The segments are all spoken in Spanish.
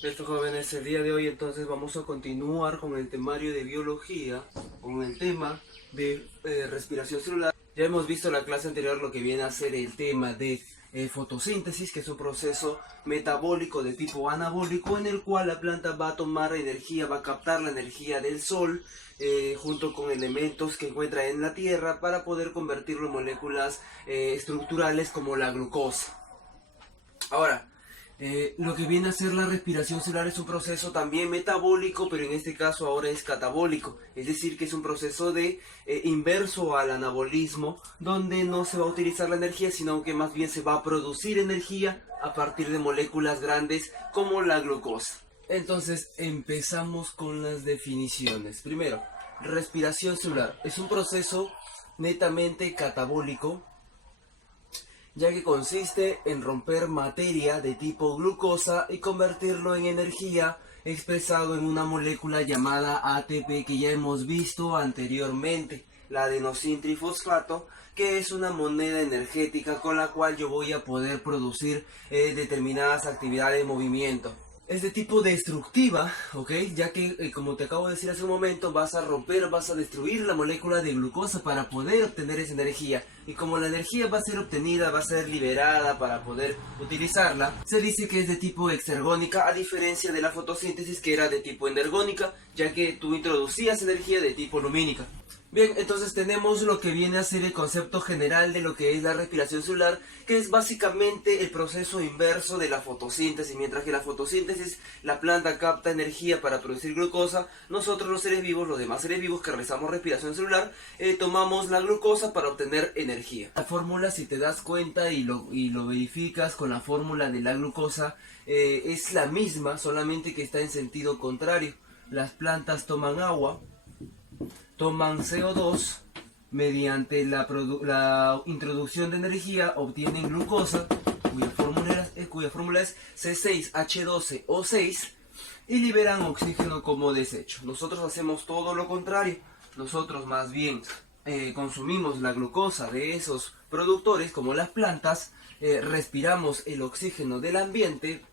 Listo, jóvenes, el día de hoy entonces vamos a continuar con el temario de biología, con el tema de respiración celular. Ya hemos visto en la clase anterior lo que viene a ser el tema de fotosíntesis, que es un proceso metabólico de tipo anabólico en el cual la planta va a tomar energía, va a captar la energía del sol junto con elementos que encuentra en la tierra para poder convertirlo en moléculas estructurales como la glucosa. Ahora, lo que viene a ser la respiración celular es un proceso también metabólico, pero en este caso ahora es catabólico, es decir, que es un proceso de inverso al anabolismo, donde no se va a utilizar la energía, sino que más bien se va a producir energía a partir de moléculas grandes como la glucosa. Entonces empezamos con las definiciones. Primero, respiración celular es un proceso netamente catabólico, ya que consiste en romper materia de tipo glucosa y convertirlo en energía expresado en una molécula llamada ATP que ya hemos visto anteriormente, la adenosintrifosfato, que es una moneda energética con la cual yo voy a poder producir determinadas actividades de movimiento. Es de tipo destructiva, ¿ok? Ya que, como te acabo de decir hace un momento, vas a romper, vas a destruir la molécula de glucosa para poder obtener esa energía. Y como la energía va a ser obtenida, va a ser liberada para poder utilizarla, se dice que es de tipo exergónica, a diferencia de la fotosíntesis que era de tipo energónica, ya que tú introducías energía de tipo lumínica. Bien, entonces tenemos lo que viene a ser el concepto general de lo que es la respiración celular, que es básicamente el proceso inverso de la fotosíntesis. Mientras que la fotosíntesis, la planta capta energía para producir glucosa, nosotros los seres vivos, los demás seres vivos que realizamos respiración celular, tomamos la glucosa para obtener energía. La fórmula, si te das cuenta y lo verificas con la fórmula de la glucosa, es la misma, solamente que está en sentido contrario. Las plantas toman agua, toman CO2, mediante la introducción de energía obtienen glucosa, cuya fórmula es C6H12O6, y liberan oxígeno como desecho. Nosotros hacemos todo lo contrario. Nosotros más bien consumimos la glucosa de esos productores, como las plantas, respiramos el oxígeno del ambiente,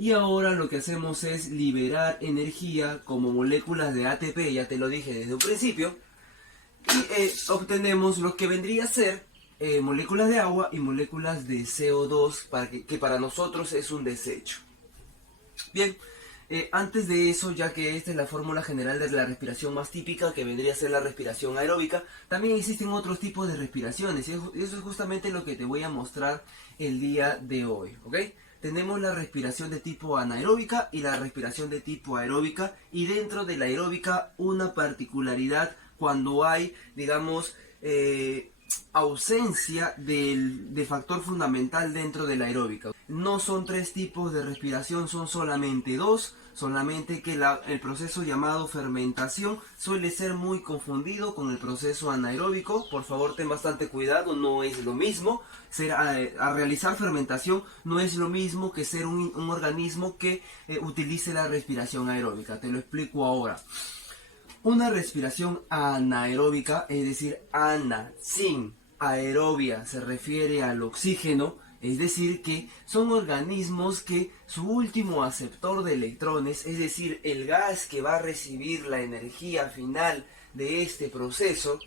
y ahora lo que hacemos es liberar energía como moléculas de ATP, ya te lo dije desde un principio, y obtenemos lo que vendría a ser moléculas de agua y moléculas de CO2, que para nosotros es un desecho. Bien, antes de eso, ya que esta es la fórmula general de la respiración más típica, que vendría a ser la respiración aeróbica, también existen otros tipos de respiraciones, y eso es justamente lo que te voy a mostrar el día de hoy, ¿ok? Tenemos la respiración de tipo anaeróbica y la respiración de tipo aeróbica, y dentro de la aeróbica una particularidad cuando hay, digamos, ausencia de factor fundamental dentro de la aeróbica. No son 3 tipos de respiración, son solamente 2, solamente que el proceso llamado fermentación suele ser muy confundido con el proceso anaeróbico. Por favor, ten bastante cuidado, no es lo mismo. A realizar fermentación no es lo mismo que ser un organismo que utilice la respiración aeróbica. Te lo explico ahora. Una respiración anaeróbica, es decir, sin aerobia, se refiere al oxígeno, es decir, que son organismos que su último aceptor de electrones, es decir, el gas que va a recibir la energía final de este proceso,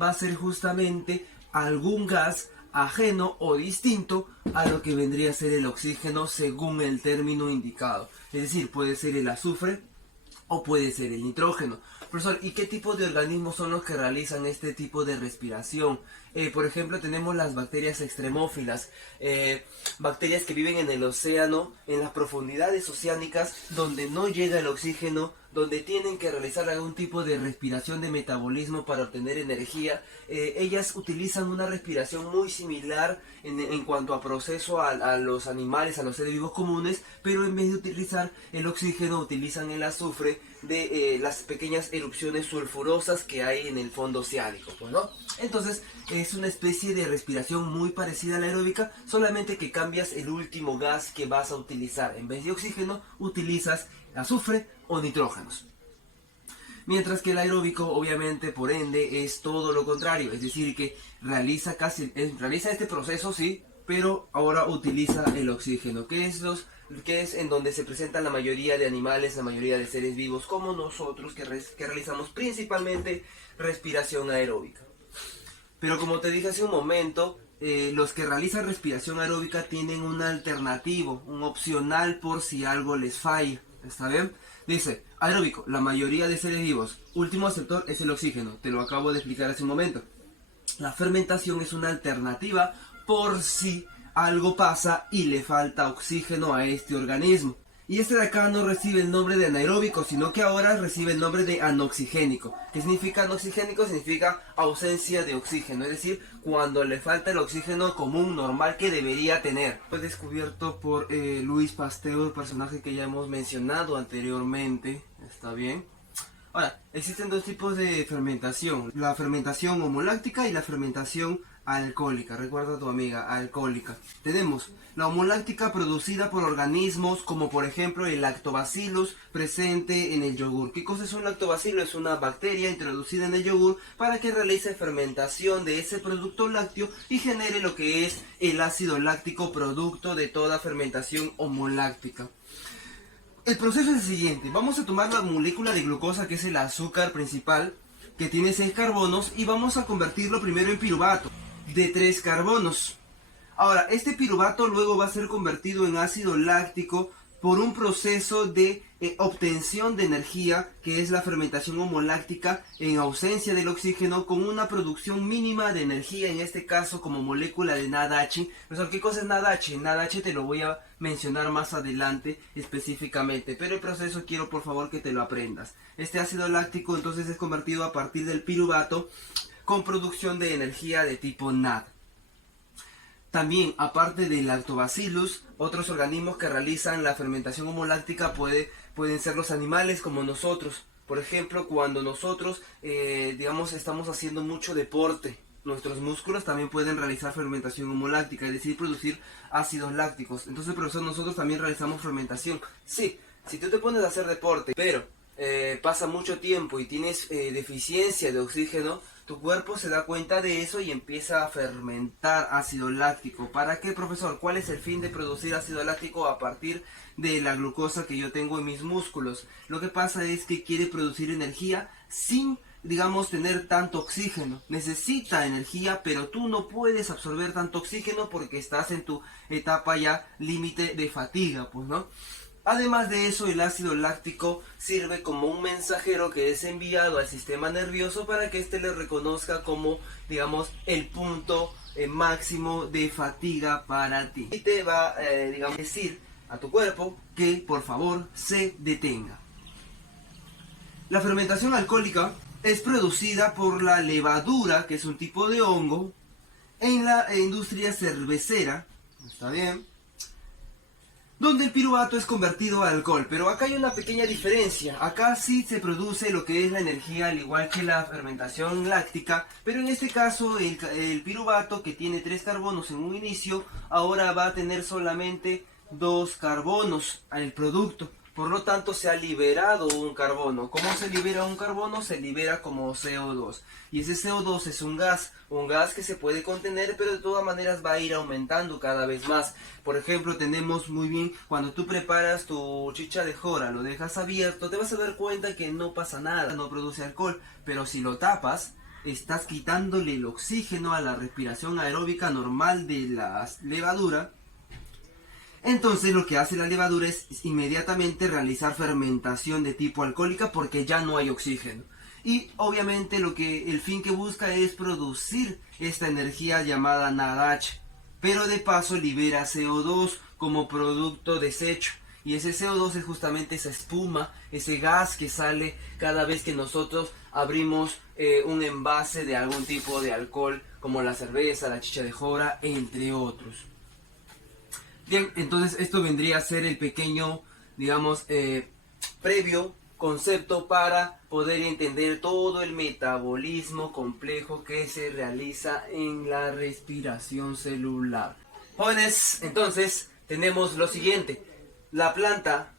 va a ser justamente algún gas ajeno o distinto a lo que vendría a ser el oxígeno según el término indicado. Es decir, puede ser el azufre o puede ser el nitrógeno. Profesor, ¿y qué tipo de organismos son los que realizan este tipo de respiración? Por ejemplo, tenemos las bacterias extremófilas, bacterias que viven en el océano, en las profundidades oceánicas, donde no llega el oxígeno, donde tienen que realizar algún tipo de respiración de metabolismo para obtener energía. Ellas utilizan una respiración muy similar en cuanto a proceso a los animales, a los seres vivos comunes, pero en vez de utilizar el oxígeno utilizan el azufre de las pequeñas erupciones sulfurosas que hay en el fondo oceánico, pues, ¿no? Entonces es una especie de respiración muy parecida a la aeróbica, solamente que cambias el último gas que vas a utilizar. En vez de oxígeno utilizas azufre o nitrógenos. Mientras que el aeróbico, obviamente, por ende, es todo lo contrario, es decir, que realiza este proceso, sí, pero ahora utiliza el oxígeno. ¿Qué es que es en donde se presentan la mayoría de animales, la mayoría de seres vivos, como nosotros, que realizamos principalmente respiración aeróbica. Pero como te dije hace un momento, los que realizan respiración aeróbica tienen un alternativo, un opcional por si algo les falla. ¿Está bien? Dice, aeróbico, la mayoría de seres vivos. Último aceptor es el oxígeno, te lo acabo de explicar hace un momento. La fermentación es una alternativa por si algo pasa y le falta oxígeno a este organismo. Y este de acá no recibe el nombre de anaeróbico, sino que ahora recibe el nombre de anoxigénico. ¿Qué significa anoxigénico? Significa ausencia de oxígeno, es decir, cuando le falta el oxígeno común, normal que debería tener. Fue descubierto por Louis Pasteur, personaje que ya hemos mencionado anteriormente, ¿está bien? Ahora, existen dos tipos de fermentación, la fermentación homoláctica y la fermentación alcohólica. Recuerda a tu amiga, alcohólica. Tenemos la homoláctica producida por organismos como por ejemplo el lactobacillus presente en el yogur. ¿Qué cosa es un lactobacilo? Es una bacteria introducida en el yogur para que realice fermentación de ese producto lácteo y genere lo que es el ácido láctico producto de toda fermentación homoláctica. El proceso es el siguiente, vamos a tomar la molécula de glucosa, que es el azúcar principal, que tiene 6 carbonos, y vamos a convertirlo primero en piruvato, de 3 carbonos. Ahora, este piruvato luego va a ser convertido en ácido láctico por un proceso de obtención de energía, que es la fermentación homoláctica en ausencia del oxígeno, con una producción mínima de energía, en este caso como molécula de NADH. Pero ¿qué cosa es NADH? NADH te lo voy a mencionar más adelante específicamente, pero el proceso quiero por favor que te lo aprendas. Este ácido láctico entonces es convertido a partir del piruvato con producción de energía de tipo NAD. También, aparte del lactobacillus, otros organismos que realizan la fermentación homoláctica pueden ser los animales como nosotros. Por ejemplo, cuando nosotros, estamos haciendo mucho deporte, nuestros músculos también pueden realizar fermentación homoláctica, es decir, producir ácidos lácticos. Entonces, por eso nosotros también realizamos fermentación. Sí, si tú te pones a hacer deporte, pero pasa mucho tiempo y tienes deficiencia de oxígeno, tu cuerpo se da cuenta de eso y empieza a fermentar ácido láctico. ¿Para qué, profesor? ¿Cuál es el fin de producir ácido láctico a partir de la glucosa que yo tengo en mis músculos? Lo que pasa es que quiere producir energía sin, tener tanto oxígeno. Necesita energía, pero tú no puedes absorber tanto oxígeno porque estás en tu etapa ya límite de fatiga, pues, ¿no? Además de eso, el ácido láctico sirve como un mensajero que es enviado al sistema nervioso para que éste le reconozca como, el punto máximo de fatiga para ti. Y te va a decir a tu cuerpo que por favor se detenga. La fermentación alcohólica es producida por la levadura, que es un tipo de hongo, en la industria cervecera. ¿Está bien? Donde el piruvato es convertido a alcohol, pero acá hay una pequeña diferencia. Acá sí se produce lo que es la energía, al igual que la fermentación láctica, pero en este caso el piruvato, que tiene 3 carbonos en un inicio, ahora va a tener solamente 2 carbonos al producto. Por lo tanto, se ha liberado un carbono. ¿Cómo se libera un carbono? Se libera como CO2. Y ese CO2 es un gas que se puede contener, pero de todas maneras va a ir aumentando cada vez más. Por ejemplo, tenemos muy bien, cuando tú preparas tu chicha de jora, lo dejas abierto, te vas a dar cuenta que no pasa nada, no produce alcohol. Pero si lo tapas, estás quitándole el oxígeno a la respiración aeróbica normal de la levadura. Entonces lo que hace la levadura es inmediatamente realizar fermentación de tipo alcohólica porque ya no hay oxígeno. Y obviamente el fin que busca es producir esta energía llamada NADH. Pero de paso libera CO2 como producto desecho. Y ese CO2 es justamente esa espuma, ese gas que sale cada vez que nosotros abrimos un envase de algún tipo de alcohol, como la cerveza, la chicha de jora, entre otros. Bien, entonces esto vendría a ser el pequeño, previo concepto para poder entender todo el metabolismo complejo que se realiza en la respiración celular. Jóvenes, entonces tenemos lo siguiente. La planta,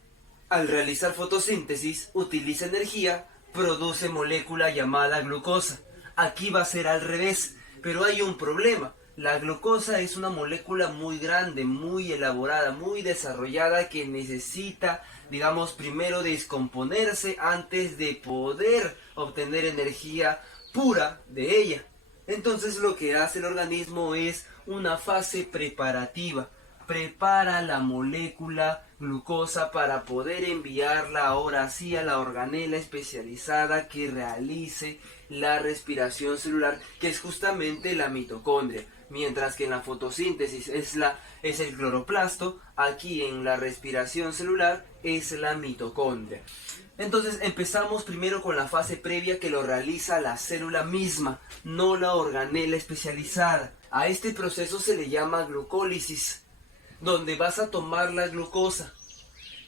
al realizar fotosíntesis, utiliza energía, produce molécula llamada glucosa. Aquí va a ser al revés, pero hay un problema. La glucosa es una molécula muy grande, muy elaborada, muy desarrollada que necesita, digamos, primero descomponerse antes de poder obtener energía pura de ella. Entonces lo que hace el organismo es una fase preparativa. Prepara la molécula glucosa para poder enviarla ahora sí a la organela especializada que realice la respiración celular, que es justamente la mitocondria. Mientras que en la fotosíntesis es el cloroplasto, aquí en la respiración celular es la mitocondria. Entonces empezamos primero con la fase previa que lo realiza la célula misma, no la organela especializada. A este proceso se le llama glucólisis, donde vas a tomar la glucosa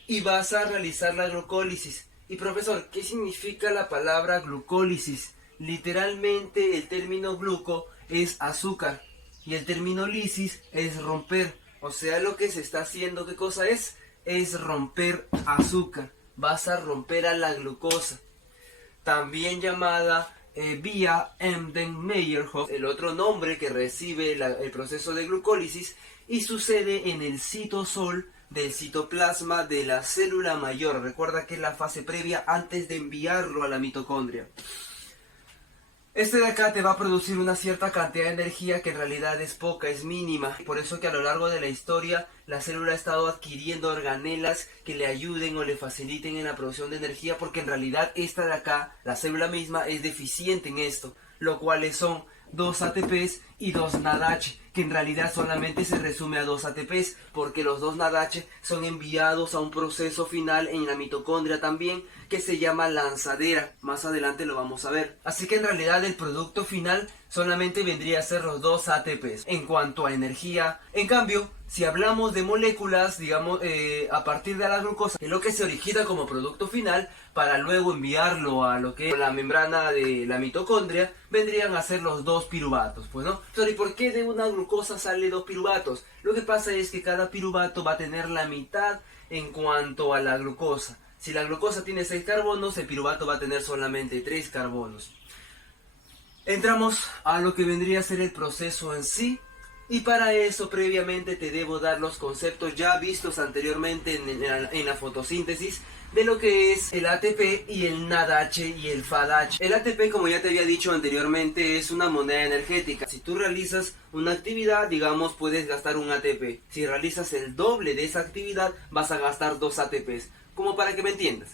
y vas a realizar la glucólisis. Y profesor, ¿qué significa la palabra glucólisis? Literalmente el término gluco es azúcar y el término lisis es romper. O sea, lo que se está haciendo, ¿qué cosa es? Es romper azúcar. Vas a romper a la glucosa, también llamada vía Embden-Meyerhof, el otro nombre que recibe el proceso de glucólisis, y sucede en el citosol del citoplasma de la célula mayor. Recuerda que es la fase previa antes de enviarlo a la mitocondria. Este de acá te va a producir una cierta cantidad de energía que en realidad es poca, es mínima. Por eso que a lo largo de la historia la célula ha estado adquiriendo organelas que le ayuden o le faciliten en la producción de energía, porque en realidad esta de acá, la célula misma, es deficiente en esto, lo cuales son 2 ATPs y 2 NADH, que en realidad solamente se resume a 2 ATPs, porque los 2 NADH son enviados a un proceso final en la mitocondria también, que se llama lanzadera. Más adelante lo vamos a ver. Así que en realidad el producto final solamente vendría a ser los 2 ATPs en cuanto a energía. En cambio, si hablamos de moléculas, digamos, a partir de la glucosa, que es lo que se origina como producto final, para luego enviarlo a lo que es la membrana de la mitocondria, vendrían a ser los 2 piruvatos, pues, ¿no? Pero ¿y por qué de una glucosa sale 2 piruvatos? Lo que pasa es que cada piruvato va a tener la mitad en cuanto a la glucosa. Si la glucosa tiene 6 carbonos, el piruvato va a tener solamente 3 carbonos. Entramos a lo que vendría a ser el proceso en sí. Y para eso previamente te debo dar los conceptos ya vistos anteriormente en la fotosíntesis de lo que es el ATP y el NADH y el FADH. El ATP, como ya te había dicho anteriormente, es una moneda energética. Si tú realizas una actividad, digamos, puedes gastar un ATP. Si realizas el doble de esa actividad, vas a gastar 2 ATPs. Como para que me entiendas.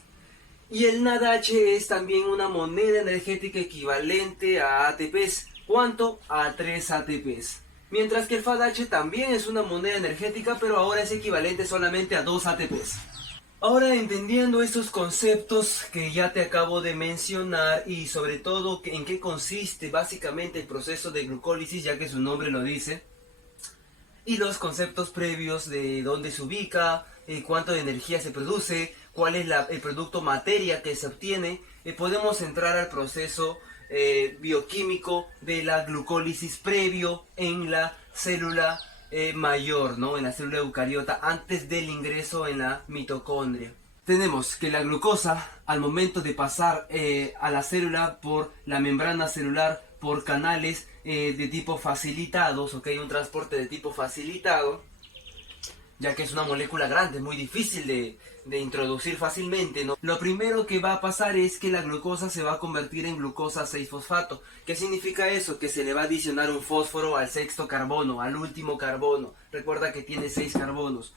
Y el NADH es también una moneda energética equivalente a ATPs. ¿Cuánto? A 3 ATPs. Mientras que el FADH también es una moneda energética, pero ahora es equivalente solamente a 2 ATPs. Ahora, entendiendo estos conceptos que ya te acabo de mencionar y sobre todo en qué consiste básicamente el proceso de glucólisis, ya que su nombre lo dice, y los conceptos previos de dónde se ubica, cuánto de energía se produce, cuál es el producto materia que se obtiene, podemos entrar al proceso bioquímico de la glucólisis previo en la célula mayor, ¿no? En la célula eucariota, antes del ingreso en la mitocondria. Tenemos que la glucosa, al momento de pasar a la célula por la membrana celular, por canales de tipo facilitados, ¿ok? Un transporte de tipo facilitado, ya que es una molécula grande, muy difícil de introducir fácilmente, ¿no? Lo primero que va a pasar es que la glucosa se va a convertir en glucosa 6-fosfato. ¿Qué significa eso? Que se le va a adicionar un fósforo al 6º carbono, al último carbono. Recuerda que tiene 6 carbonos.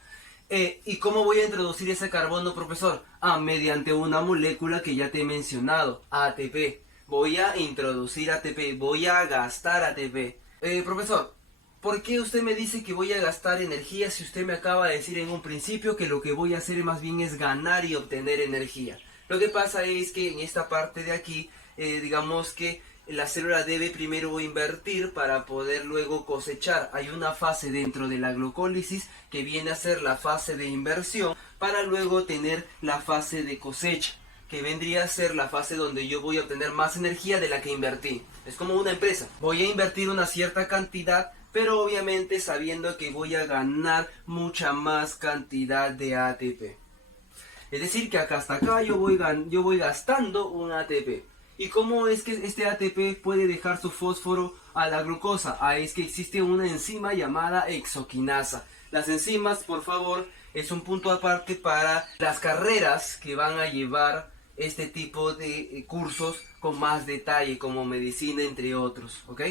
¿Y cómo voy a introducir ese carbono, profesor? Mediante una molécula que ya te he mencionado, ATP. Voy a introducir ATP, voy a gastar ATP. Profesor, ¿por qué usted me dice que voy a gastar energía si usted me acaba de decir en un principio que lo que voy a hacer más bien es ganar y obtener energía? Lo que pasa es que en esta parte de aquí, digamos que la célula debe primero invertir para poder luego cosechar. Hay una fase dentro de la glucólisis que viene a ser la fase de inversión para luego tener la fase de cosecha, que vendría a ser la fase donde yo voy a obtener más energía de la que invertí. Es como una empresa. Voy a invertir una cierta cantidad, pero obviamente sabiendo que voy a ganar mucha más cantidad de ATP. Es decir, que acá hasta acá yo voy gastando un ATP. ¿Y cómo es que este ATP puede dejar su fósforo a la glucosa? Es que existe una enzima llamada exoquinasa. Las enzimas, por favor, es un punto aparte para las carreras que van a llevar este tipo de cursos con más detalle, como medicina, entre otros, ¿ok?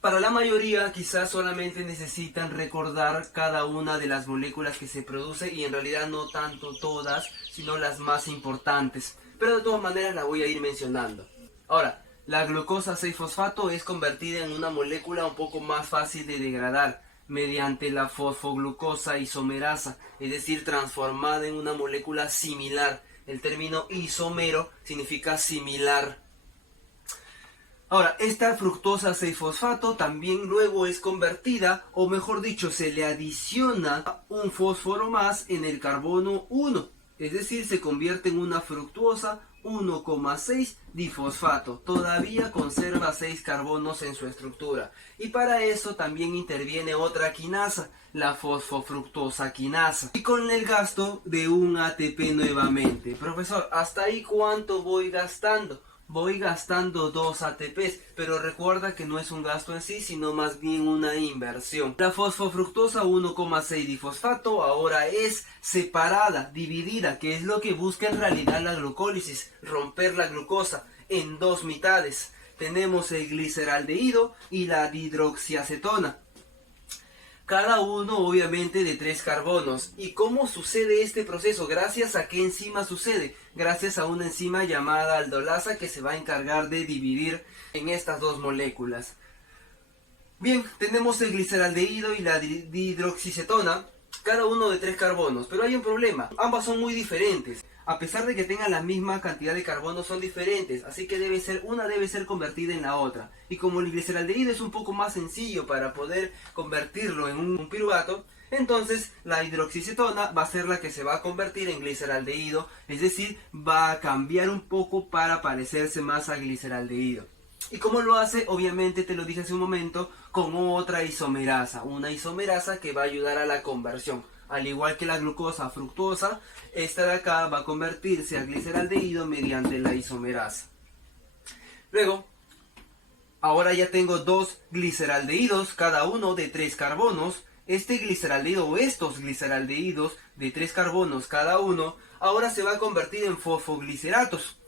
Para la mayoría quizás solamente necesitan recordar cada una de las moléculas que se produce y en realidad no tanto todas, sino las más importantes. Pero de todas maneras la voy a ir mencionando. Ahora, la glucosa 6-fosfato es convertida en una molécula un poco más fácil de degradar mediante la fosfoglucosa isomerasa, es decir, transformada en una molécula similar. El término isómero significa similar. Ahora, esta fructosa 6-fosfato también luego es convertida, o mejor dicho, se le adiciona un fósforo más en el carbono 1. Es decir, se convierte en una fructuosa 1,6 difosfato. Todavía conserva 6 carbonos en su estructura. Y para eso también interviene otra quinasa, la fosfofructosa quinasa. Y con el gasto de un ATP nuevamente. Profesor, ¿hasta ahí cuánto voy gastando? Voy gastando 2 ATPs, pero recuerda que no es un gasto en sí, sino más bien una inversión. La fosfofructosa 1,6 difosfato ahora es separada, dividida, que es lo que busca en realidad la glucólisis, romper la glucosa en dos mitades. Tenemos el gliceraldehído y la dihidroxiacetona. Cada uno obviamente de 3 carbonos. ¿Y cómo sucede este proceso? ¿Gracias a qué enzima sucede? Gracias a una enzima llamada aldolasa que se va a encargar de dividir en estas dos moléculas. Bien, tenemos el gliceraldehído y la dihidroxicetona, cada uno de 3 carbonos, pero hay un problema, ambas son muy diferentes. A pesar de que tengan la misma cantidad de carbonos, son diferentes, así que una debe ser convertida en la otra. Y como el gliceraldehído es un poco más sencillo para poder convertirlo en un piruvato, entonces la hidroxicetona va a ser la que se va a convertir en gliceraldehído, es decir, va a cambiar un poco para parecerse más al gliceraldehído. ¿Y cómo lo hace? Obviamente te lo dije hace un momento, con otra isomerasa, una isomerasa que va a ayudar a la conversión. Al igual que la glucosa fructuosa, esta de acá va a convertirse a gliceraldehído mediante la isomerasa. Luego, ahora ya tengo 2 gliceraldehídos, cada uno de 3 carbonos. Este gliceraldehído o estos gliceraldehídos de 3 carbonos cada uno, ahora se va a convertir en fosfogliceratos,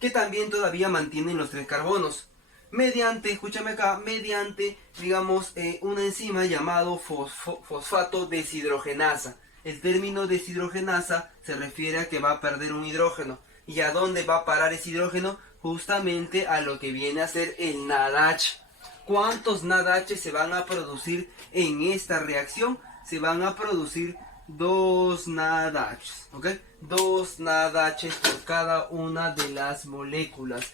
que también todavía mantienen los 3 carbonos. Mediante, escúchame acá, digamos, una enzima llamado fosfato deshidrogenasa. El término deshidrogenasa se refiere a que va a perder un hidrógeno. ¿Y a dónde va a parar ese hidrógeno? Justamente a lo que viene a ser el NADH. ¿Cuántos NADH se van a producir en esta reacción? Se van a producir 2 NADH, ¿ok? 2 NADH por cada una de las moléculas.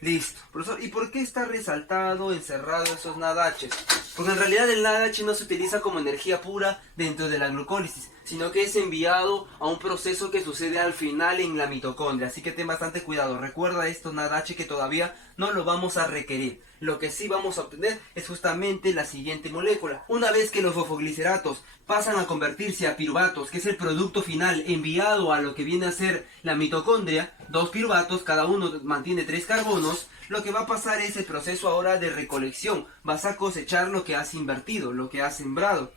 Listo. Profesor, ¿y por qué está resaltado, encerrado esos NADH? Porque en realidad el NADH no se utiliza como energía pura dentro de la glucólisis, sino que es enviado a un proceso que sucede al final en la mitocondria. Así que ten bastante cuidado. Recuerda esto NADH que todavía no lo vamos a requerir. Lo que sí vamos a obtener es justamente la siguiente molécula. Una vez que los fosfogliceratos pasan a convertirse a piruvatos, que es el producto final enviado a lo que viene a ser la mitocondria, 2 piruvatos, cada uno mantiene 3 carbonos, lo que va a pasar es el proceso ahora de recolección. Vas a cosechar lo que has invertido, lo que has sembrado,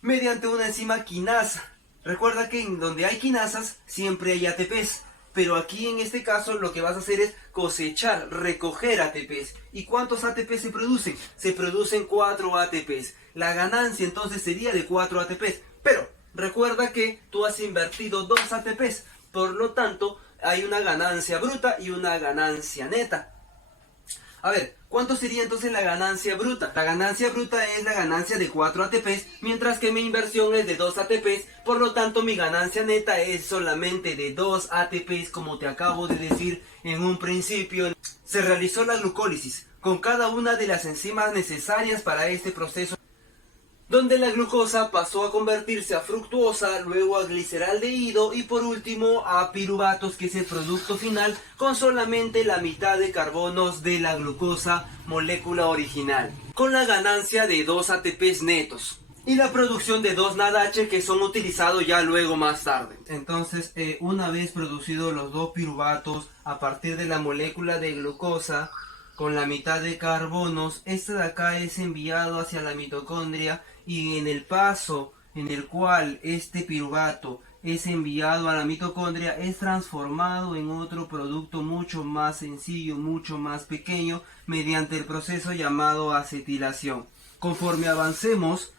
mediante una enzima quinasa. Recuerda que en donde hay quinasas siempre hay ATPs. Pero aquí en este caso lo que vas a hacer es cosechar, recoger ATPs. ¿Y cuántos ATPs se producen? Se producen 4 ATPs. La ganancia entonces sería de 4 ATPs. Pero recuerda que tú has invertido 2 ATPs. Por lo tanto, hay una ganancia bruta y una ganancia neta. A ver, ¿cuánto sería entonces la ganancia bruta? La ganancia bruta es la ganancia de 4 ATPs, mientras que mi inversión es de 2 ATPs, por lo tanto mi ganancia neta es solamente de 2 ATPs, como te acabo de decir en un principio. Se realizó la glucólisis con cada una de las enzimas necesarias para este proceso, donde la glucosa pasó a convertirse a fructuosa, luego a gliceraldehído y por último a piruvatos, que es el producto final, con solamente la mitad de carbonos de la glucosa molécula original, con la ganancia de 2 ATPs netos. y la producción de 2 NADH que son utilizados ya luego más tarde. Entonces, una vez producidos los 2 piruvatos a partir de la molécula de glucosa con la mitad de carbonos, este de acá es enviado hacia la mitocondria, y en el paso en el cual este piruvato es enviado a la mitocondria es transformado en otro producto mucho más sencillo, mucho más pequeño, mediante el proceso llamado acetilación. Conforme avancemos,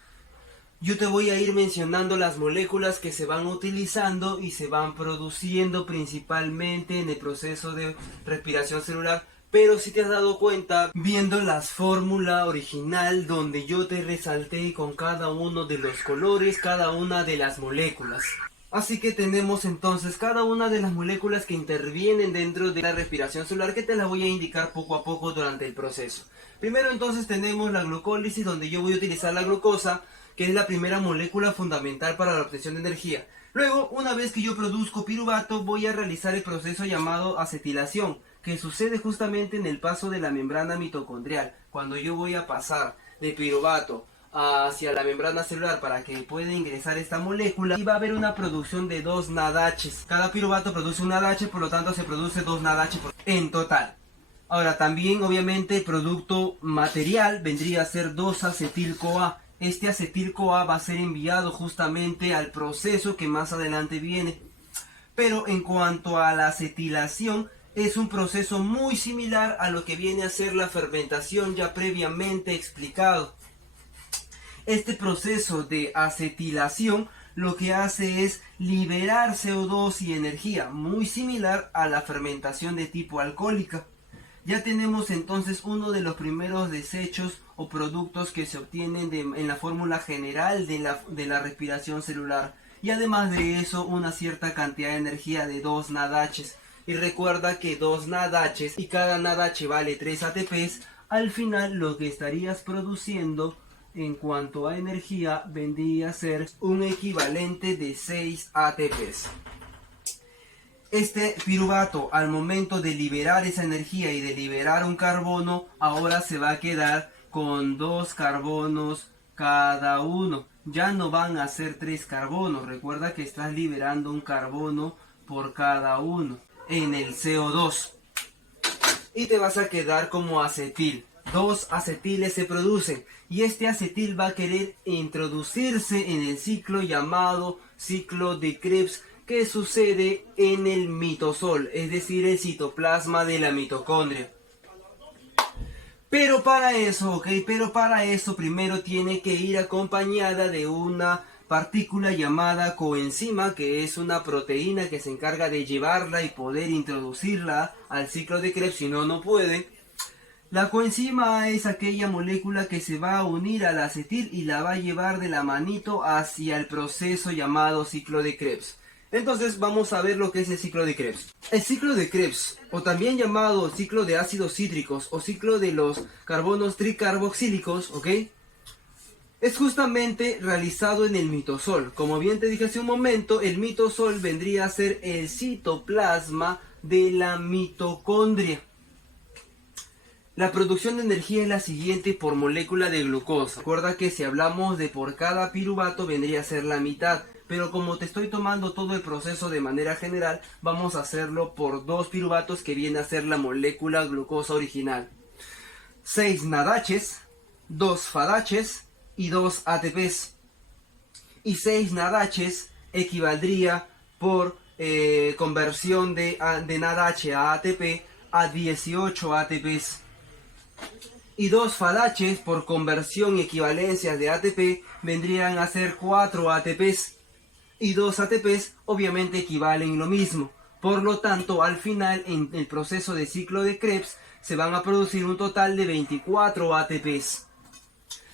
yo te voy a ir mencionando las moléculas que se van utilizando y se van produciendo principalmente en el proceso de respiración celular. Pero si te has dado cuenta, viendo la fórmula original donde yo te resalté con cada uno de los colores, cada una de las moléculas. Así que tenemos entonces cada una de las moléculas que intervienen dentro de la respiración celular, que te las voy a indicar poco a poco durante el proceso. Primero entonces tenemos la glucólisis, donde yo voy a utilizar la glucosa, que es la primera molécula fundamental para la obtención de energía. Luego, una vez que yo produzco piruvato, voy a realizar el proceso llamado acetilación, que sucede justamente en el paso de la membrana mitocondrial. Cuando yo voy a pasar de piruvato hacia la membrana celular para que pueda ingresar esta molécula, y va a haber una producción de 2 NADH. Cada piruvato produce un NADH, por lo tanto se produce 2 NADH en total. Ahora también obviamente el producto material vendría a ser 2-acetil-CoA. Este acetil-CoA va a ser enviado justamente al proceso que más adelante viene. Pero en cuanto a la acetilación, es un proceso muy similar a lo que viene a ser la fermentación ya previamente explicado. Este proceso de acetilación lo que hace es liberar CO2 y energía, muy similar a la fermentación de tipo alcohólica. Ya tenemos entonces uno de los primeros desechos o productos que se obtienen en la fórmula general de la respiración celular. Y además de eso, una cierta cantidad de energía de 2 NADH. Y recuerda que 2 NADH y cada NADH vale 3 ATPs. Al final lo que estarías produciendo en cuanto a energía vendría a ser un equivalente de 6 ATPs. Este piruvato, al momento de liberar esa energía y de liberar un carbono, ahora se va a quedar con 2 carbonos cada uno. Ya no van a ser 3 carbonos. Recuerda que estás liberando un carbono por cada uno en el CO2. Y te vas a quedar como acetil. 2 acetiles se producen. Y este acetil va a querer introducirse en el ciclo llamado ciclo de Krebs, que sucede en el mitosol, es decir, el citoplasma de la mitocondria. Pero para eso primero tiene que ir acompañada de una partícula llamada coenzima, que es una proteína que se encarga de llevarla y poder introducirla al ciclo de Krebs, si no, no puede. La coenzima es aquella molécula que se va a unir al acetil y la va a llevar de la manito hacia el proceso llamado ciclo de Krebs. Entonces vamos a ver lo que es el ciclo de Krebs. El ciclo de Krebs, o también llamado ciclo de ácidos cítricos o ciclo de los carbonos tricarboxílicos, ¿ok? Es justamente realizado en el mitosol. Como bien te dije hace un momento, el mitosol vendría a ser el citoplasma de la mitocondria. La producción de energía es la siguiente por molécula de glucosa. Recuerda que si hablamos de por cada piruvato vendría a ser la mitad. Pero como te estoy tomando todo el proceso de manera general, vamos a hacerlo por 2 piruvatos, que viene a ser la molécula glucosa original. 6 NADHs, 2 FADHs y 2 ATPs. Y 6 NADHs equivaldría por conversión de NADH a ATP a 18 ATPs. Y 2 FADHs por conversión y equivalencias de ATP vendrían a ser 4 ATPs. Y 2 ATPs obviamente equivalen lo mismo. Por lo tanto, al final, en el proceso de ciclo de Krebs, se van a producir un total de 24 ATPs.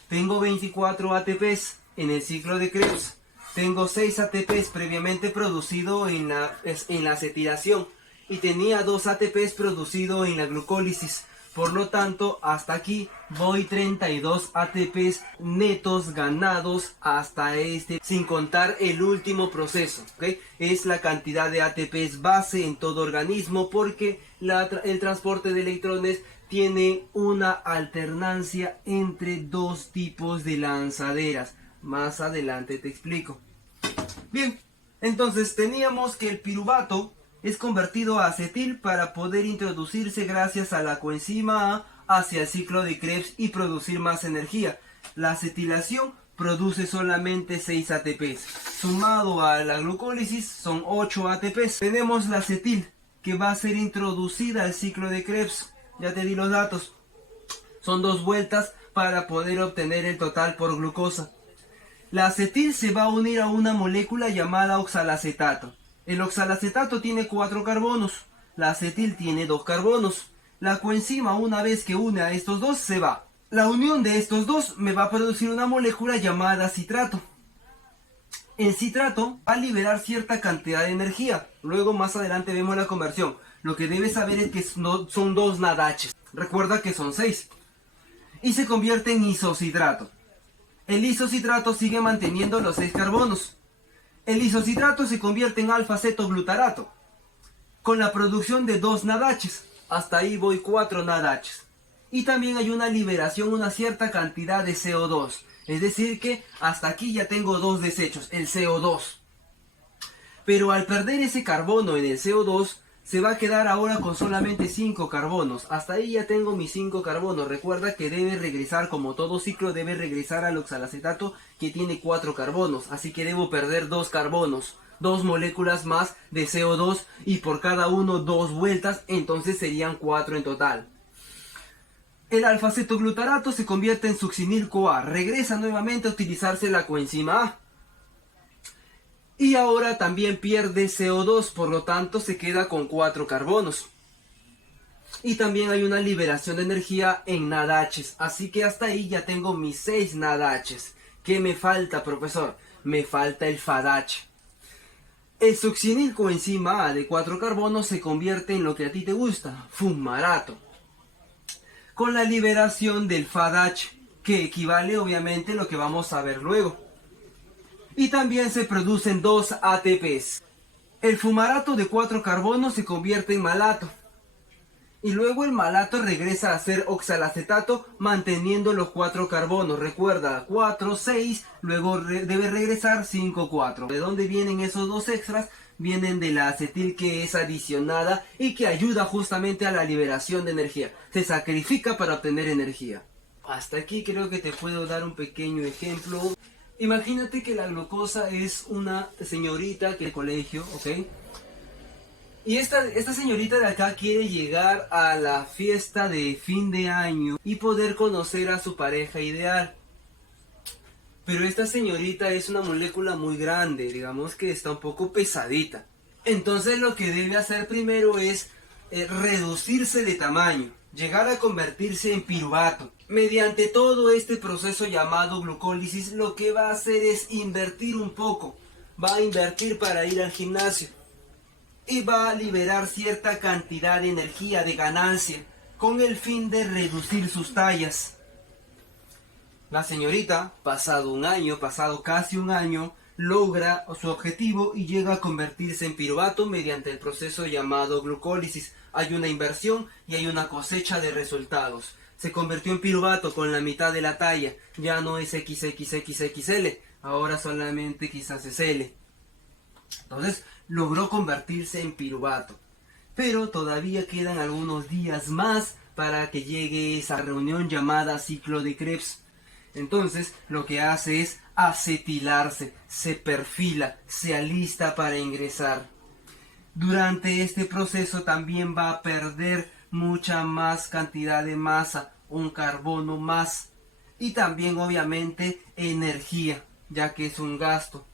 Tengo 24 ATPs en el ciclo de Krebs. Tengo 6 ATPs previamente producido en la acetilación. Y tenía 2 ATPs producido en la glucólisis. Por lo tanto, hasta aquí voy 32 ATPs netos ganados hasta sin contar el último proceso, ¿okay? Es la cantidad de ATPs base en todo organismo, porque el transporte de electrones tiene una alternancia entre 2 tipos de lanzaderas. Más adelante te explico. Bien, entonces teníamos que el piruvato es convertido a acetil para poder introducirse gracias a la coenzima A hacia el ciclo de Krebs y producir más energía. La acetilación produce solamente 6 ATPs. Sumado a la glucólisis son 8 ATPs. Tenemos la acetil que va a ser introducida al ciclo de Krebs. Ya te di los datos. Son 2 vueltas para poder obtener el total por glucosa. La acetil se va a unir a una molécula llamada oxalacetato. El oxalacetato tiene 4 carbonos. La acetil tiene 2 carbonos. La coenzima, una vez que une a estos dos, se va. La unión de estos dos me va a producir una molécula llamada citrato. El citrato va a liberar cierta cantidad de energía. Luego más adelante vemos la conversión. Lo que debes saber es que son 2 nadaches. Recuerda que son 6. Y se convierte en isocitrato. El isocitrato sigue manteniendo los 6 carbonos. El isocitrato se convierte en alfa-cetoglutarato, con la producción de 2 nadaches. Hasta ahí voy 4 nadaches. Y también hay una liberación, una cierta cantidad de CO2. Es decir que hasta aquí ya tengo 2 desechos, el CO2. Pero al perder ese carbono en el CO2, se va a quedar ahora con solamente 5 carbonos. Hasta ahí ya tengo mis 5 carbonos. Recuerda que debe regresar, como todo ciclo, debe regresar al oxalacetato que tiene 4 carbonos. Así que debo perder 2 carbonos. 2 moléculas más de CO2 y por cada uno 2 vueltas, entonces serían 4 en total. El alfa-cetoglutarato se convierte en succinil-CoA. Regresa nuevamente a utilizarse la coenzima A. Y ahora también pierde CO2, por lo tanto se queda con 4 carbonos. Y también hay una liberación de energía en nadaches. Así que hasta ahí ya tengo mis 6 nadaches. ¿Qué me falta, profesor? Me falta el FADH. El succinil coenzima A de 4 carbonos se convierte en lo que a ti te gusta, fumarato, con la liberación del FADH, que equivale obviamente a lo que vamos a ver luego. Y también se producen 2 ATPs. El fumarato de 4 carbonos se convierte en malato. Y luego el malato regresa a ser oxalacetato manteniendo los 4 carbonos. Recuerda, 4, 6, luego debe regresar 5, 4. ¿De dónde vienen esos 2 extras? Vienen de la acetil que es adicionada y que ayuda justamente a la liberación de energía. Se sacrifica para obtener energía. Hasta aquí creo que te puedo dar un pequeño ejemplo. Imagínate que la glucosa es una señorita que de colegio, ¿ok? Y esta señorita de acá quiere llegar a la fiesta de fin de año y poder conocer a su pareja ideal. Pero esta señorita es una molécula muy grande, digamos que está un poco pesadita. Entonces lo que debe hacer primero es reducirse de tamaño, llegar a convertirse en piruvato. Mediante todo este proceso llamado glucólisis, lo que va a hacer es invertir un poco. Va a invertir para ir al gimnasio. Y va a liberar cierta cantidad de energía de ganancia con el fin de reducir sus tallas. La señorita, pasado casi un año, logra su objetivo y llega a convertirse en piruvato mediante el proceso llamado glucólisis. Hay una inversión y hay una cosecha de resultados. Se convirtió en piruvato con la mitad de la talla. Ya no es XXXXL, ahora solamente quizás es L. Entonces, logró convertirse en piruvato. Pero todavía quedan algunos días más para que llegue esa reunión llamada ciclo de Krebs. Entonces, lo que hace es acetilarse, se perfila, se alista para ingresar. Durante este proceso también va a perder mucha más cantidad de masa, un carbono más. Y también, obviamente, energía, ya que es un gasto.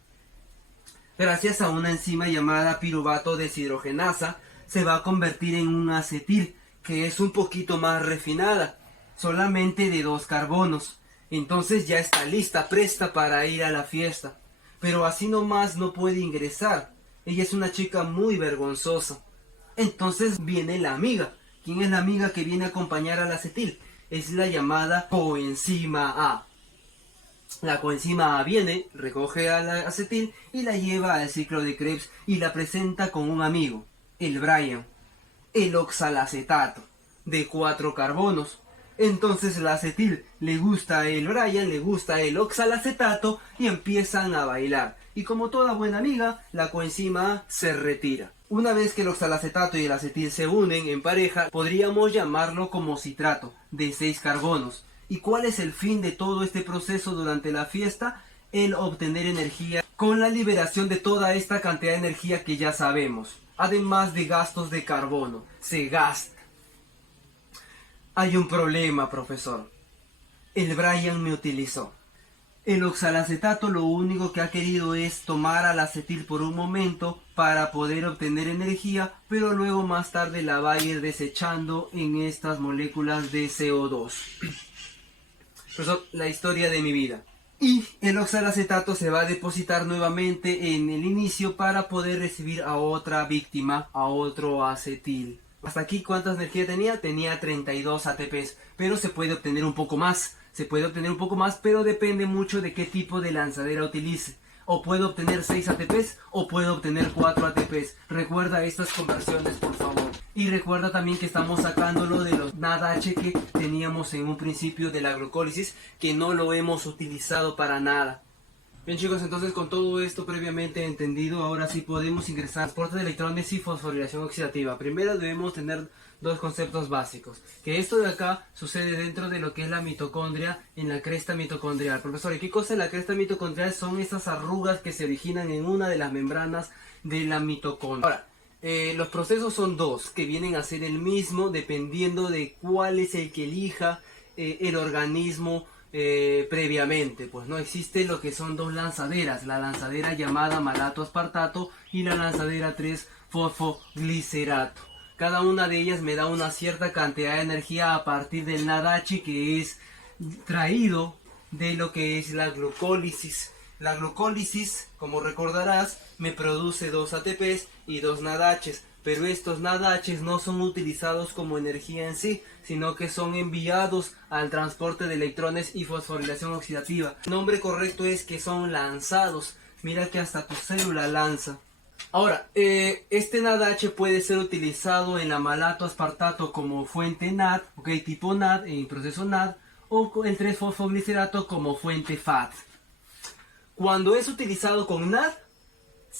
Gracias a una enzima llamada piruvato deshidrogenasa, se va a convertir en un acetil, que es un poquito más refinada, solamente de 2 carbonos. Entonces ya está lista, presta para ir a la fiesta. Pero así nomás no puede ingresar. Ella es una chica muy vergonzosa. Entonces viene la amiga. ¿Quién es la amiga que viene a acompañar al acetil? Es la llamada coenzima A. La coenzima A viene, recoge al acetil y la lleva al ciclo de Krebs y la presenta con un amigo, el Brian, el oxalacetato, de 4 carbonos. Entonces la acetil le gusta a el Brian, le gusta el oxalacetato y empiezan a bailar. Y como toda buena amiga, la coenzima A se retira. Una vez que el oxalacetato y el acetil se unen en pareja, podríamos llamarlo como citrato de 6 carbonos. ¿Y cuál es el fin de todo este proceso durante la fiesta? El obtener energía con la liberación de toda esta cantidad de energía que ya sabemos. Además de gastos de carbono, se gasta. Hay un problema, profesor. El Brian me utilizó. El oxalacetato lo único que ha querido es tomar al acetil por un momento para poder obtener energía, pero luego más tarde la va a ir desechando en estas moléculas de CO2. Profesor, la historia de mi vida. Y el oxalacetato se va a depositar nuevamente en el inicio para poder recibir a otra víctima, a otro acetil. Hasta aquí, ¿cuánta energía tenía? Tenía 32 ATPs, pero se puede obtener un poco más. Se puede obtener un poco más, pero depende mucho de qué tipo de lanzadera utilice. O puedo obtener 6 ATPs o puedo obtener 4 ATPs. Recuerda estas conversiones, por favor. Y recuerda también que estamos sacándolo de los NADH que teníamos en un principio de la glucólisis, que no lo hemos utilizado para nada. Bien chicos, entonces con todo esto previamente entendido, ahora sí podemos ingresar transporte de electrones y fosforilación oxidativa. Primero debemos tener dos conceptos básicos, que esto de acá sucede dentro de lo que es la mitocondria, en la cresta mitocondrial. Profesor, ¿y qué cosa es la cresta mitocondrial? Son estas arrugas que se originan en una de las membranas de la mitocondria. Ahora, los procesos son dos, que vienen a ser el mismo dependiendo de cuál es el que elija el organismo previamente. Pues no existe lo que son dos lanzaderas, la lanzadera llamada malato-aspartato y la lanzadera 3-fosfoglicerato. Cada una de ellas me da una cierta cantidad de energía a partir del NADH, que es traído de lo que es la glucólisis. La glucólisis, como recordarás, me produce 2 ATPs y 2 NADHs, pero estos NADHs no son utilizados como energía en sí, sino que son enviados al transporte de electrones y fosforilación oxidativa. El nombre correcto es que son lanzados. Mira que hasta tu célula lanza. Ahora, este NADH puede ser utilizado en la malato-aspartato como fuente NAD, tipo NAD, en proceso NAD, o el 3-fosfoglicerato como fuente FAT. Cuando es utilizado con NAD,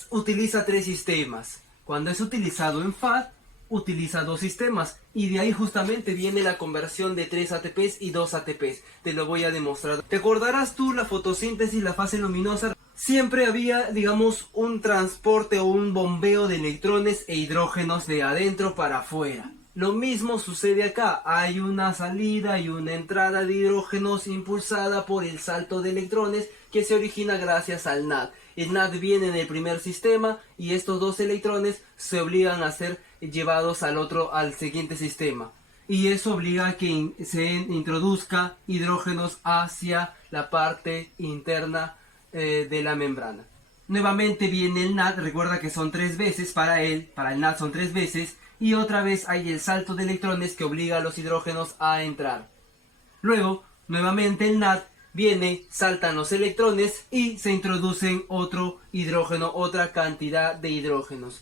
utiliza 3 sistemas. Cuando es utilizado en FAT, utiliza 2 sistemas. Y de ahí justamente viene la conversión de 3 ATPs y 2 ATPs. Te lo voy a demostrar. ¿Te acordarás tú la fotosíntesis, la fase luminosa? Siempre había, digamos, un transporte o un bombeo de electrones e hidrógenos de adentro para afuera. Lo mismo sucede acá. Hay una salida y una entrada de hidrógenos impulsada por el salto de electrones que se origina gracias al NAD. El NAD viene en el primer sistema y estos 2 electrones se obligan a ser llevados al siguiente sistema. Y eso obliga a que se introduzca hidrógenos hacia la parte interna de la membrana. Nuevamente viene el NAD, recuerda que son 3 veces para el NAD son 3 veces, y otra vez hay el salto de electrones que obliga a los hidrógenos a entrar. Luego, nuevamente el NAD viene, saltan los electrones y se introducen otro hidrógeno, otra cantidad de hidrógenos.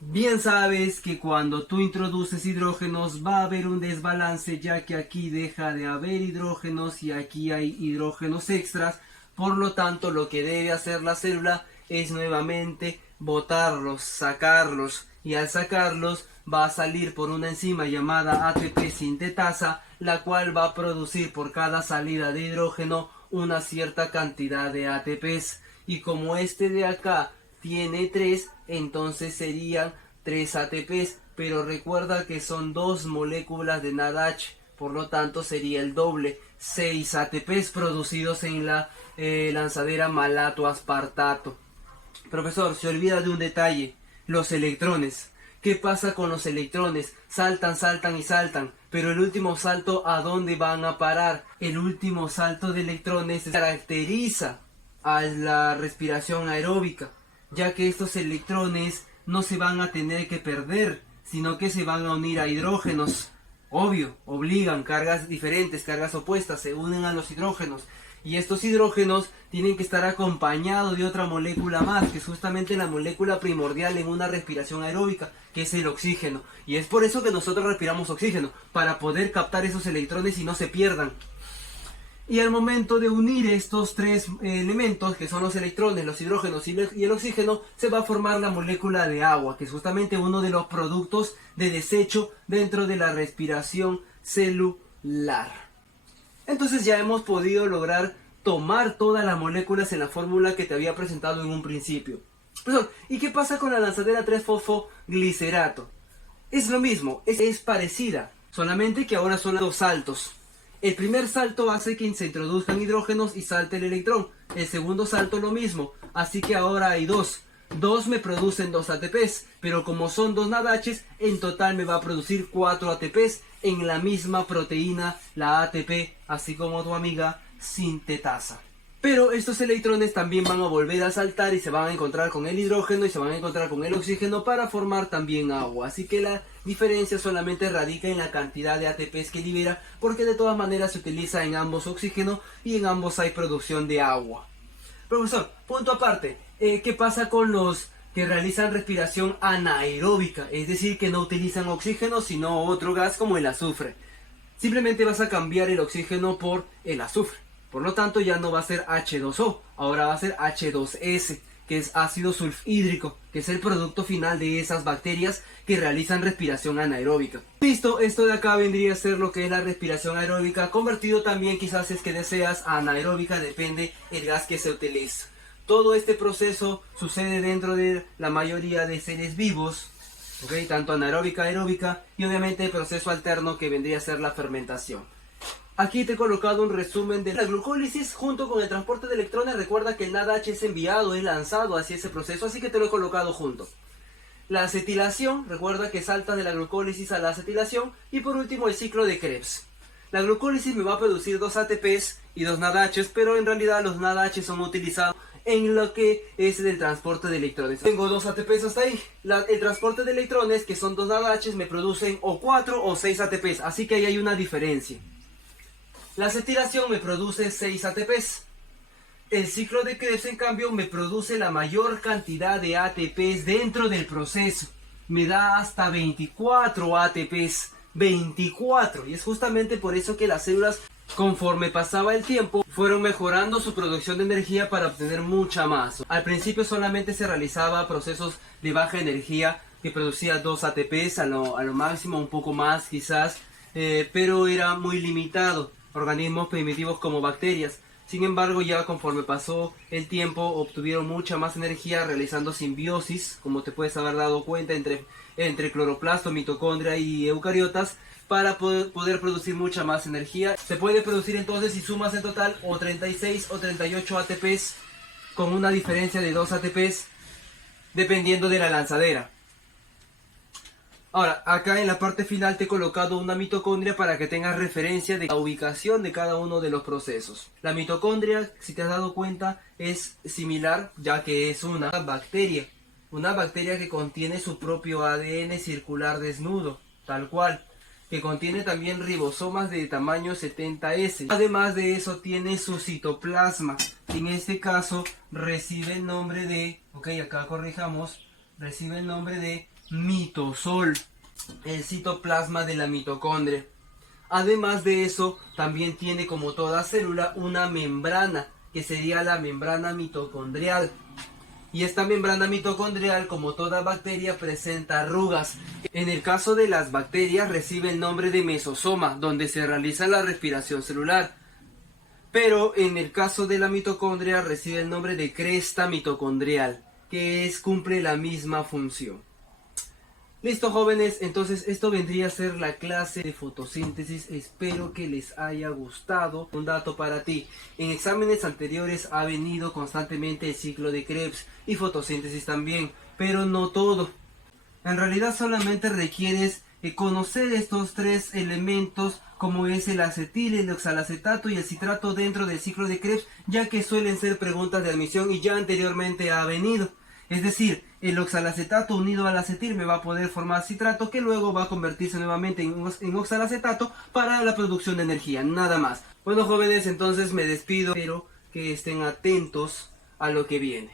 Bien sabes que cuando tú introduces hidrógenos va a haber un desbalance, ya que aquí deja de haber hidrógenos y aquí hay hidrógenos extras. Por lo tanto, lo que debe hacer la célula es nuevamente botarlos, sacarlos, y al sacarlos va a salir por una enzima llamada ATP sintetasa, la cual va a producir por cada salida de hidrógeno una cierta cantidad de ATPs. Y como este de acá tiene 3, entonces serían 3 ATPs, pero recuerda que son 2 moléculas de NADH, por lo tanto sería el doble, 6 ATPs producidos en la lanzadera malato-aspartato. Profesor, se olvida de un detalle, los electrones. ¿Qué pasa con los electrones? Saltan, saltan y saltan, pero el último salto, ¿a dónde van a parar? El último salto de electrones caracteriza a la respiración aeróbica, ya que estos electrones no se van a tener que perder, sino que se van a unir a hidrógenos. Obvio, obligan cargas diferentes, cargas opuestas, se unen a los hidrógenos. y estos hidrógenos tienen que estar acompañados de otra molécula más, que es justamente la molécula primordial en una respiración aeróbica, que es el oxígeno. Y es por eso que nosotros respiramos oxígeno, para poder captar esos electrones y no se pierdan. Y al momento de unir estos tres elementos, que son los electrones, los hidrógenos y el oxígeno, se va a formar la molécula de agua, que es justamente uno de los productos de desecho dentro de la respiración celular. Entonces ya hemos podido lograr tomar todas las moléculas en la fórmula que te había presentado en un principio. Profesor, ¿y qué pasa con la lanzadera 3-fosfoglicerato? Es lo mismo, es parecida, solamente que ahora son dos saltos. El primer salto hace que se introduzcan hidrógenos y salte el electrón. El segundo salto lo mismo, así que ahora hay dos. Dos me producen 2 ATPs, pero como son 2 NADHs, en total me va a producir 4 ATPs en la misma proteína, la ATP, así como tu amiga sintetasa. Pero estos electrones también van a volver a saltar y se van a encontrar con el hidrógeno y se van a encontrar con el oxígeno para formar también agua. Así que la diferencia solamente radica en la cantidad de ATPs que libera, porque de todas maneras se utiliza en ambos oxígeno y en ambos hay producción de agua. Profesor, punto aparte, ¿qué pasa con los que realizan respiración anaeróbica? Es decir, que no utilizan oxígeno sino otro gas como el azufre. Simplemente vas a cambiar el oxígeno por el azufre. Por lo tanto ya no va a ser H2O, ahora va a ser H2S, que es ácido sulfhídrico, que es el producto final de esas bacterias que realizan respiración anaeróbica. Listo, esto de acá vendría a ser lo que es la respiración aeróbica, convertido también quizás es que deseas a anaeróbica, depende el gas que se utiliza. Todo este proceso sucede dentro de la mayoría de seres vivos, ¿okay? Tanto anaeróbica, aeróbica y obviamente el proceso alterno que vendría a ser la fermentación. Aquí te he colocado un resumen de la glucólisis junto con el transporte de electrones. Recuerda que el NADH es enviado, es lanzado hacia ese proceso, así que te lo he colocado junto. La acetilación, recuerda que salta de la glucólisis a la acetilación. Y por último el ciclo de Krebs. La glucólisis me va a producir 2 ATPs y 2 NADHs, pero en realidad los NADHs son utilizados en lo que es el transporte de electrones. Tengo 2 ATPs hasta ahí. El transporte de electrones, que son 2 NADHs, me producen o 4 o 6 ATPs, así que ahí hay una diferencia. La acetilación me produce 6 ATPs. El ciclo de Krebs, en cambio, me produce la mayor cantidad de ATPs dentro del proceso. Me da hasta 24 ATPs. 24. Y es justamente por eso que las células, conforme pasaba el tiempo, fueron mejorando su producción de energía para obtener mucha más. Al principio solamente se realizaba procesos de baja energía que producía 2 ATPs, a lo máximo un poco más quizás, pero era muy limitado. Organismos primitivos como bacterias. Sin embargo, ya conforme pasó el tiempo, obtuvieron mucha más energía realizando simbiosis, como te puedes haber dado cuenta, entre cloroplasto, mitocondria y eucariotas, para poder producir mucha más energía. Se puede producir entonces, si sumas en total, o 36 o 38 ATPs, con una diferencia de 2 ATPs, dependiendo de la lanzadera. Ahora, acá en la parte final te he colocado una mitocondria para que tengas referencia de la ubicación de cada uno de los procesos. La mitocondria, si te has dado cuenta, es similar, ya que es una bacteria. Una bacteria que contiene su propio ADN circular desnudo, tal cual. Que contiene también ribosomas de tamaño 70S. Además de eso tiene su citoplasma. En este caso recibe el nombre de, acá corrijamos, recibe el nombre de mitosol, el citoplasma de la mitocondria. Además de eso, también tiene, como toda célula, una membrana, que sería la membrana mitocondrial. Y esta membrana mitocondrial, como toda bacteria, presenta arrugas. En el caso de las bacterias recibe el nombre de mesosoma, donde se realiza la respiración celular. Pero en el caso de la mitocondria recibe el nombre de cresta mitocondrial, que cumple la misma función. Listo, jóvenes, entonces esto vendría a ser la clase de fotosíntesis. Espero que les haya gustado. Un dato para ti: en exámenes anteriores ha venido constantemente el ciclo de Krebs y fotosíntesis también, pero no todo. En realidad solamente requieres conocer estos 3 elementos, como es el acetil, el oxalacetato y el citrato dentro del ciclo de Krebs, ya que suelen ser preguntas de admisión y ya anteriormente ha venido. Es decir, el oxalacetato unido al acetil me va a poder formar citrato, que luego va a convertirse nuevamente en oxalacetato para la producción de energía, nada más. Bueno, jóvenes, entonces me despido, espero que estén atentos a lo que viene.